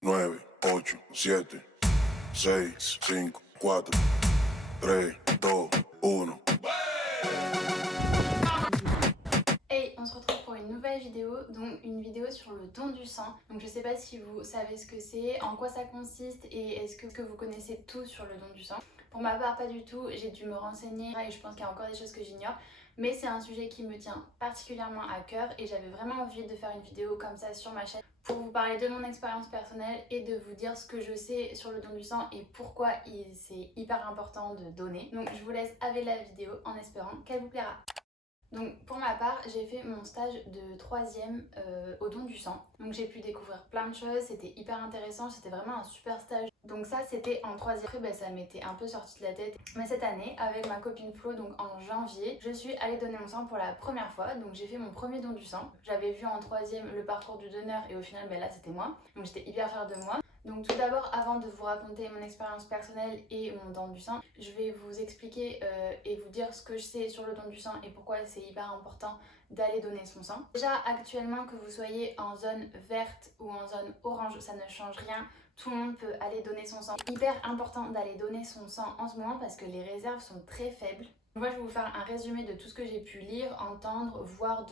9, 8, 7, 6, 5, 4, 3, 2, 1. Hey, on se retrouve pour une nouvelle vidéo, donc une vidéo sur le don du sang. Donc je sais pas si vous savez ce que c'est, en quoi ça consiste et est-ce que vous connaissez tout sur le don du sang. Pour ma part, pas du tout, j'ai dû me renseigner et je pense qu'il y a encore des choses que j'ignore. Mais c'est un sujet qui me tient particulièrement à cœur et j'avais vraiment envie de faire une vidéo comme ça sur ma chaîne pour vous parler de mon expérience personnelle et de vous dire ce que je sais sur le don du sang et pourquoi c'est hyper important de donner. Donc je vous laisse avec la vidéo en espérant qu'elle vous plaira. Donc pour ma part, j'ai fait mon stage de 3e au don du sang. Donc j'ai pu découvrir plein de choses, c'était hyper intéressant, c'était vraiment un super stage. Donc ça c'était en 3e. Après ça m'était un peu sorti de la tête. Mais cette année, avec ma copine Flo, donc en janvier, je suis allée donner mon sang pour la première fois. Donc j'ai fait mon premier don du sang. J'avais vu en 3e le parcours du donneur et au final là c'était moi. Donc j'étais hyper fière de moi. Donc tout d'abord, avant de vous raconter mon expérience personnelle et mon don du sang, je vais vous expliquer et vous dire ce que je sais sur le don du sang et pourquoi c'est hyper important d'aller donner son sang. Déjà actuellement, que vous soyez en zone verte ou en zone orange, ça ne change rien. Tout le monde peut aller donner son sang. C'est hyper important d'aller donner son sang en ce moment parce que les réserves sont très faibles. Moi, je vais vous faire un résumé de tout ce que j'ai pu lire, entendre, voir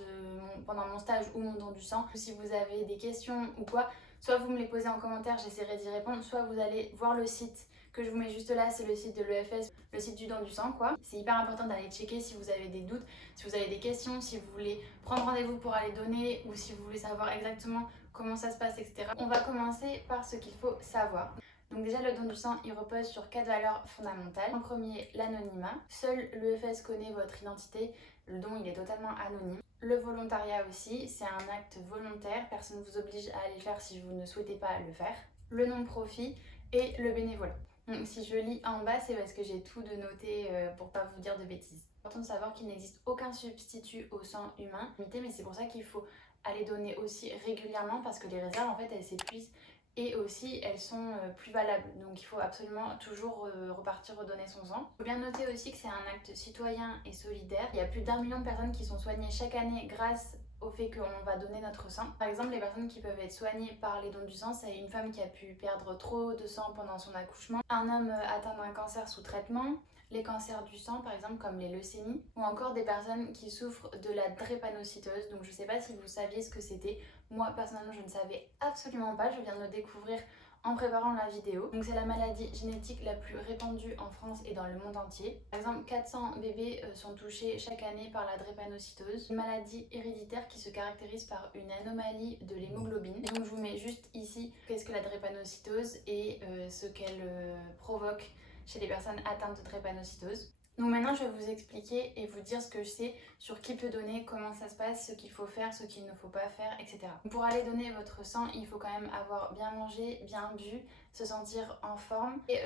pendant mon stage ou mon don du sang. Si vous avez des questions ou quoi, soit vous me les posez en commentaire, j'essaierai d'y répondre, soit vous allez voir le site que je vous mets juste là, c'est le site de l'EFS, le site du don du sang quoi. C'est hyper important d'aller checker si vous avez des doutes, si vous avez des questions, si vous voulez prendre rendez-vous pour aller donner ou si vous voulez savoir exactement comment ça se passe, etc. On va commencer par ce qu'il faut savoir. Donc déjà, le don du sang, il repose sur 4 valeurs fondamentales. En premier, l'anonymat. Seul l'EFS connaît votre identité. Le don, il est totalement anonyme. Le volontariat aussi, c'est un acte volontaire. Personne ne vous oblige à aller le faire si vous ne souhaitez pas le faire. Le non-profit et le bénévolat. Donc si je lis en bas, c'est parce que j'ai tout de noté pour pas vous dire de bêtises. C'est important de savoir qu'il n'existe aucun substitut au sang humain. Mais c'est pour ça qu'il faut aller donner aussi régulièrement parce que les réserves, en fait, elles s'épuisent et aussi elles sont plus valables. Donc il faut absolument toujours repartir redonner son sang. Il faut bien noter aussi que c'est un acte citoyen et solidaire. Il y a plus d'1 million de personnes qui sont soignées chaque année grâce au fait qu'on va donner notre sang. Par exemple, les personnes qui peuvent être soignées par les dons du sang, c'est une femme qui a pu perdre trop de sang pendant son accouchement, un homme atteint d'un cancer sous traitement, les cancers du sang par exemple comme les leucémies, ou encore des personnes qui souffrent de la drépanocytose. Donc je sais pas si vous saviez ce que c'était. Moi personnellement je ne savais absolument pas, je viens de le découvrir en préparant la vidéo. Donc c'est la maladie génétique la plus répandue en France et dans le monde entier. Par exemple, 400 bébés sont touchés chaque année par la drépanocytose, une maladie héréditaire qui se caractérise par une anomalie de l'hémoglobine. Donc je vous mets juste ici qu'est-ce que la drépanocytose et ce qu'elle provoque chez les personnes atteintes de drépanocytose. Donc maintenant je vais vous expliquer et vous dire ce que je sais sur qui peut donner, comment ça se passe, ce qu'il faut faire, ce qu'il ne faut pas faire, etc. Pour aller donner votre sang, il faut quand même avoir bien mangé, bien bu, se sentir en forme et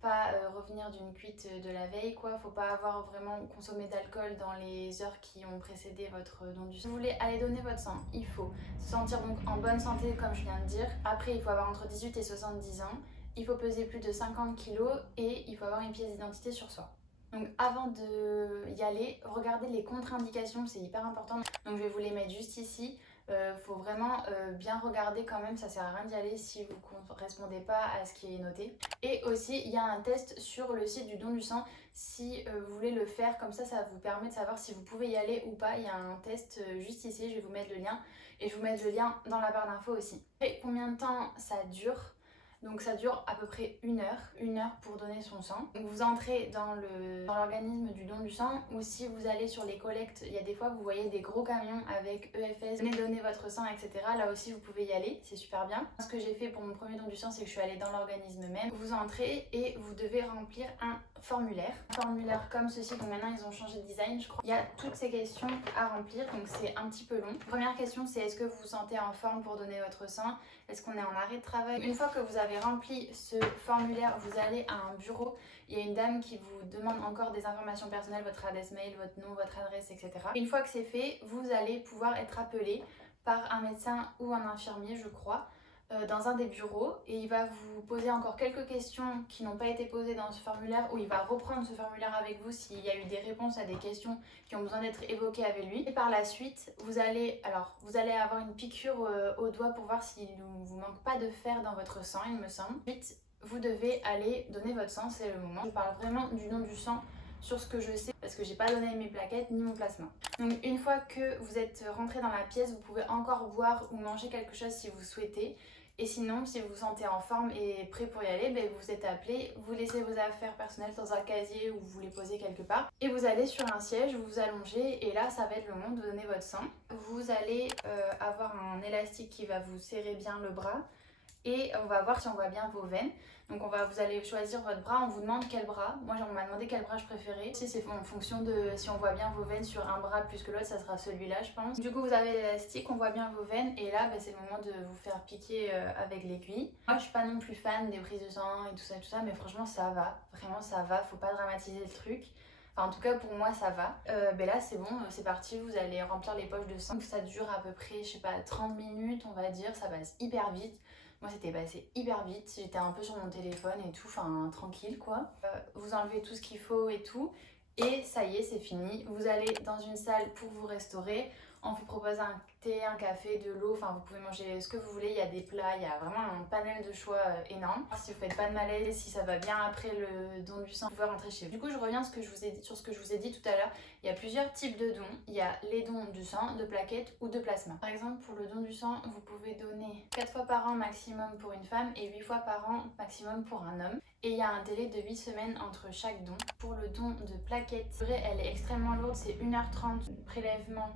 pas revenir d'une cuite de la veille quoi. Faut pas avoir vraiment consommé d'alcool dans les heures qui ont précédé votre don du sang. Si vous voulez aller donner votre sang, il faut se sentir donc en bonne santé comme je viens de dire. Après il faut avoir entre 18 et 70 ans. Il faut peser plus de 50 kg et il faut avoir une pièce d'identité sur soi. Donc avant d'y aller, regardez les contre-indications, c'est hyper important. Donc je vais vous les mettre juste ici. Faut vraiment bien regarder quand même, ça sert à rien d'y aller si vous ne correspondez pas à ce qui est noté. Et aussi, il y a un test sur le site du don du sang. Si vous voulez le faire, comme ça vous permet de savoir si vous pouvez y aller ou pas. Il y a un test juste ici, je vais vous mettre le lien. Et je vais vous mettre le lien dans la barre d'infos aussi. Et combien de temps ça dure ? Donc ça dure à peu près 1 heure pour donner son sang. Donc vous entrez dans l'organisme du don du sang ou si vous allez sur les collectes, il y a des fois vous voyez des gros camions avec EFS, venez donner votre sang, etc. Là aussi vous pouvez y aller, c'est super bien. Ce que j'ai fait pour mon premier don du sang, c'est que je suis allée dans l'organisme même. Vous entrez et vous devez remplir un formulaire. Un formulaire comme ceci, donc maintenant ils ont changé de design je crois. Il y a toutes ces questions à remplir, donc c'est un petit peu long. Première question, c'est est-ce que vous vous sentez en forme pour donner votre sang? Est-ce qu'on est en arrêt de travail? Une fois que vous avez rempli ce formulaire, vous allez à un bureau. Il y a une dame qui vous demande encore des informations personnelles, votre adresse mail, votre nom, votre adresse, etc. Une fois que c'est fait, vous allez pouvoir être appelé par un médecin ou un infirmier, je crois, dans un des bureaux et il va vous poser encore quelques questions qui n'ont pas été posées dans ce formulaire, ou il va reprendre ce formulaire avec vous s'il y a eu des réponses à des questions qui ont besoin d'être évoquées avec lui. Et par la suite, vous allez avoir une piqûre au doigt pour voir s'il ne vous manque pas de fer dans votre sang, il me semble. Ensuite, vous devez aller donner votre sang, c'est le moment. Je parle vraiment du don du sang sur ce que je sais parce que j'ai pas donné mes plaquettes ni mon plasma. Donc une fois que vous êtes rentré dans la pièce, vous pouvez encore boire ou manger quelque chose si vous souhaitez. Et sinon, si vous vous sentez en forme et prêt pour y aller, ben vous êtes appelé, vous laissez vos affaires personnelles dans un casier ou vous les posez quelque part. Et vous allez sur un siège, vous vous allongez et là, ça va être le moment de donner votre sang. Vous allez avoir un élastique qui va vous serrer bien le bras. Et on va voir si on voit bien vos veines. Donc vous allez choisir votre bras, on vous demande quel bras. Moi on m'a demandé quel bras je préférais. Si c'est en fonction de si on voit bien vos veines sur un bras plus que l'autre, ça sera celui-là je pense. Du coup vous avez l'élastique, on voit bien vos veines et là c'est le moment de vous faire piquer avec l'aiguille. Moi je suis pas non plus fan des prises de sang et tout ça, mais franchement ça va, vraiment ça va, faut pas dramatiser le truc. Enfin, en tout cas pour moi ça va. Ben là c'est bon, c'est parti, vous allez remplir les poches de sang. Ça dure à peu près, je sais pas, 30 minutes on va dire, ça passe hyper vite. Moi c'était passé hyper vite, j'étais un peu sur mon téléphone et tout, enfin tranquille quoi. Vous enlevez tout ce qu'il faut et tout, et ça y est c'est fini. Vous allez dans une salle pour vous restaurer, on vous propose un thé, un café, de l'eau, enfin vous pouvez manger ce que vous voulez, il y a des plats, il y a vraiment un panel de choix énorme. Si vous faites pas de malaise, si ça va bien après le don du sang, vous pouvez rentrer chez vous. Du coup je reviens sur ce que je vous ai dit tout à l'heure, il y a plusieurs types de dons. Il y a les dons du sang, de plaquettes ou de plasma. Par exemple pour le don du sang, vous pouvez donner 4 fois par an maximum pour une femme et 8 fois par an maximum pour un homme. Et il y a un délai de 8 semaines entre chaque don. Pour le don de plaquettes, elle est extrêmement lourde, c'est 1h30 de prélèvement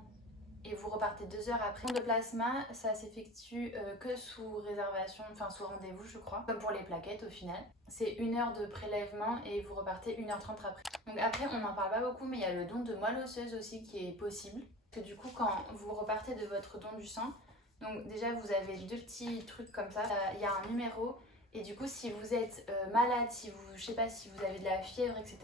et vous repartez 2 heures après. Le don de plasma, ça s'effectue que sous réservation, enfin sous rendez-vous je crois, comme pour les plaquettes au final. C'est 1 heure de prélèvement et vous repartez 1h30 après. Donc après on n'en parle pas beaucoup, mais il y a le don de moelle osseuse aussi qui est possible. Parce que du coup quand vous repartez de votre don du sang, donc déjà vous avez 2 petits trucs comme ça, il y a un numéro et du coup si vous êtes malade, si vous, je sais pas, si vous avez de la fièvre etc.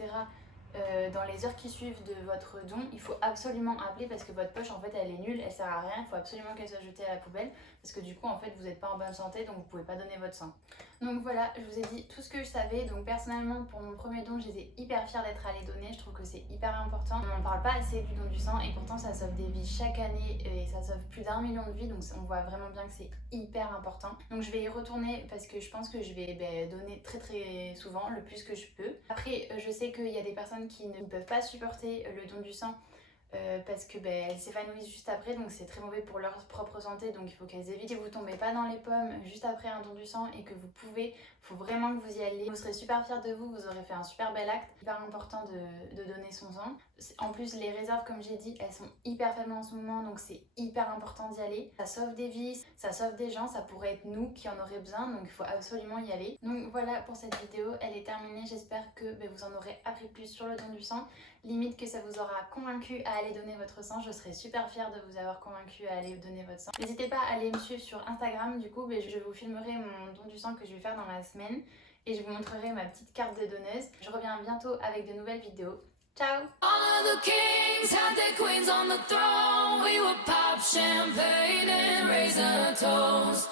Dans les heures qui suivent de votre don, il faut absolument appeler parce que votre poche en fait elle est nulle, elle sert à rien, il faut absolument qu'elle soit jetée à la poubelle parce que du coup en fait vous n'êtes pas en bonne santé donc vous pouvez pas donner votre sang. Donc voilà, je vous ai dit tout ce que je savais. Donc personnellement pour mon premier don j'étais hyper fière d'être allée donner, je trouve que c'est hyper important. On n'en parle pas assez du don du sang et pourtant ça sauve des vies chaque année et ça sauve plus d'1 million de vies, donc on voit vraiment bien que c'est hyper important. Donc je vais y retourner parce que je pense que je vais donner très souvent, le plus que je peux. Après je sais qu'il y a des personnes qui ne peuvent pas supporter le don du sang parce que elles s'évanouissent juste après, donc c'est très mauvais pour leur propre santé, donc il faut qu'elles évitent. Si vous tombez pas dans les pommes juste après un don du sang et que vous pouvez, faut vraiment que vous y alliez. Vous serez super fiers de vous, vous aurez fait un super bel acte. Hyper important de donner son sang. En plus les réserves comme j'ai dit, elles sont hyper faibles en ce moment, donc c'est hyper important d'y aller. Ça sauve des vies, ça sauve des gens, ça pourrait être nous qui en auraient besoin, donc il faut absolument y aller. Donc voilà pour cette vidéo, elle est terminée, j'espère que vous en aurez appris plus sur le don du sang. Limite que ça vous aura convaincu à aller donner votre sang, je serais super fière de vous avoir convaincu à aller donner votre sang. N'hésitez pas à aller me suivre sur Instagram, du coup je vous filmerai mon don du sang que je vais faire dans la semaine et je vous montrerai ma petite carte de donneuse. Je reviens bientôt avec de nouvelles vidéos. Ciao! All of the kings had their queens on the throne. We would pop champagne and raise a toast.